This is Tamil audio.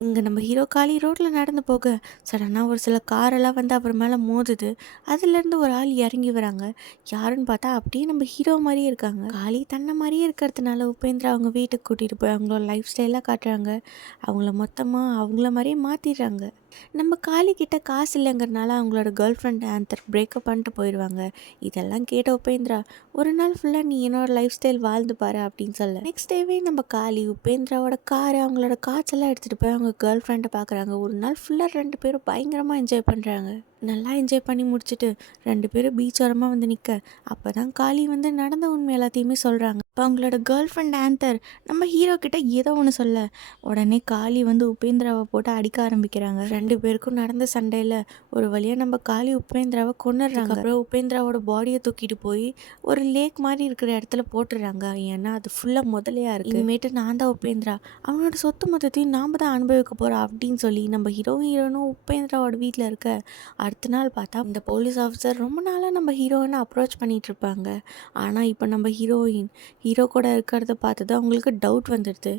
இங்கே நம்ம ஹீரோ காளி ரோட்டில் நடந்து போக சடனாக ஒரு சில காரெல்லாம் வந்து அவர் மேலே மோதுது. அதுலேருந்து ஒரு ஆள் இறங்கி வராங்க. யாருன்னு பார்த்தா அப்படியே நம்ம ஹீரோ மாதிரியே இருக்காங்க. காளி தன்னை மாதிரியே இருக்கிறதுனால உபேந்திரா அவங்க வீட்டுக்கு கூட்டிகிட்டு போய் அவங்களோட லைஃப் ஸ்டைலாக காட்டுறாங்க. அவங்கள மொத்தமாக அவங்கள மாதிரியே மாற்றிடுறாங்க. நம்ம காளி கிட்ட காசு இல்லைங்கிறனால அவங்களோட கேர்ள் ஃப்ரெண்ட் ஆந்தர் பிரேக்கப் பண்ணிட்டு போயிடுவாங்க. இதெல்லாம் கேட்ட உபேந்திரா ஒரு நாள் ஃபுல்லாக நீ என்னோட லைஃப் ஸ்டைல் வாழ்ந்து பாரு அப்படின்னு சொல்ல நெக்ஸ்ட் டேவே நம்ம காளி உபேந்திராவோட காரை அவங்களோட காய்ச்செல்லாம் எடுத்துகிட்டு போய் அவங்க கேர்ள் ஃப்ரெண்டை பார்க்குறாங்க. ஒரு நாள் ஃபுல்லாக 2 பேரும் பயங்கரமாக என்ஜாய் பண்ணுறாங்க. நல்லா என்ஜாய் பண்ணி முடிச்சுட்டு 2 பேரும் பீச் ஓரமாக வந்து நிற்க அப்போ தான் காளி வந்து நடந்த உண்மை எல்லாத்தையுமே சொல்கிறாங்க. இப்போ அவங்களோட கேர்ள் ஃப்ரெண்ட் ஆந்தர் நம்ம ஹீரோ கிட்ட ஏதோ ஒன்று சொல்ல உடனே காளி வந்து உபேந்திராவை போட்டு அடிக்க ஆரம்பிக்கிறாங்க. 2 பேருக்கும் நடந்த சண்டையில் ஒரு வழியாக நம்ம காளி உபேந்திராவை கொண்டுடுறாங்க. அப்புறம் உபேந்திராவோட பாடியை தூக்கிட்டு போய் ஒரு லேக் மாதிரி இருக்கிற இடத்துல போட்டுடுறாங்க. ஏன்னா அது ஃபுல்லாக முதலையாக இருக்குது. இனிமேட்டு நான் தான் உபேந்திரா, அவனோட சொத்து மொத்தத்தையும் நாம் தான் அனுபவிக்க போகிறோம் அப்படின்னு சொல்லி நம்ம ஹீரோனும் உபேந்திராவோட வீட்டில் இருக்க அடுத்த நாள் பார்த்தா இந்த போலீஸ் ஆஃபீஸர் ரொம்ப நாளாக நம்ம ஹீரோயினை அப்ரோச் பண்ணிகிட்டு இருப்பாங்க. ஆனால் இப்போ நம்ம ஹீரோ கூட இருக்கிறத பார்த்து தான் அவங்களுக்கு டவுட் வந்துடுது.